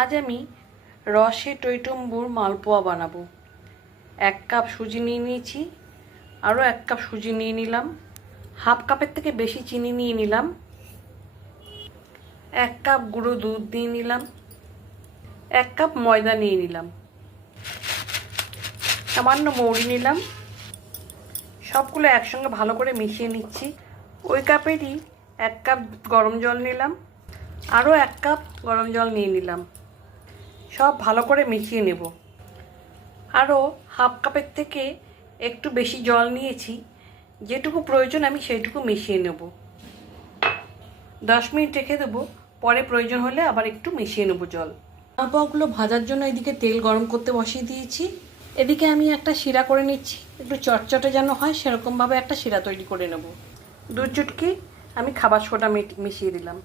আজ আমি রসে টইটম্বুর মালপোয়া বানাবো। এক কাপ সুজি নিয়ে নিয়েছি, আরও এক কাপ সুজি নিয়ে নিলাম। হাফ কাপের থেকে বেশি চিনি নিয়ে নিলাম। এক কাপ গুঁড়ো দুধ নিয়ে নিলাম। এক কাপ ময়দা নিয়ে নিলাম। সামান্য মৌরি নিলাম। সবগুলো একসঙ্গে ভালো করে মিশিয়ে নিচ্ছি। ওই কাপেরই এক কাপ গরম জল নিলাম। আরও এক কাপ গরম জল নিয়ে নিলাম। সব ভালো করে মিশিয়ে নেব। আরও হাফ কাপের থেকে একটু বেশি জল নিয়েছি। যেটুকু প্রয়োজন আমি সেইটুকু মিশিয়ে নেব। দশ মিনিট রেখে দেবো। পরে প্রয়োজন হলে আবার একটু মিশিয়ে নেব জল। মালপোয়াগুলো ভাজার জন্য এদিকে তেল গরম করতে বসিয়ে দিয়েছি। এদিকে আমি একটা শিরা করে নিচ্ছি। একটু চটচটে যেন হয় সেরকমভাবে একটা শিরা তৈরি করে নেব। দু চুটকি আমি খাবার সোডা মিশিয়ে দিলাম।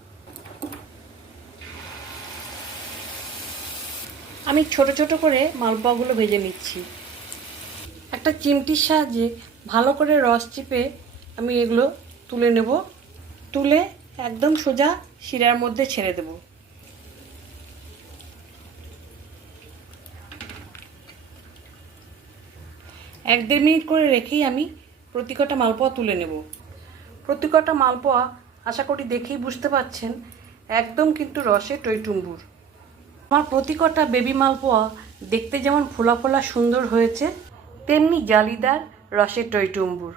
আমি ছোট ছোট করে মালপোয়াগুলো ভেজে নিচ্ছি। একটা চিমটির সাহায্যে ভালো করে রস চিপে আমি এগুলো তুলে নেব। তুলে একদম সোজা শিরার মধ্যে ছেড়ে দেব। এক দেড় মিনিট করে রেখেই আমি প্রতি কটা মালপোয়া তুলে নেব। প্রতি কটা মালপোয়া আশা করি দেখেই বুঝতে পাচ্ছেন একদম কিন্তু রসে টইটুম্বুর। আমার প্রতি কটা বেবি মালপোয়া দেখতে যেমন ফোলা ফোলা সুন্দর হয়েছে, তেমনি জালিদার রসের টইটুম্বুর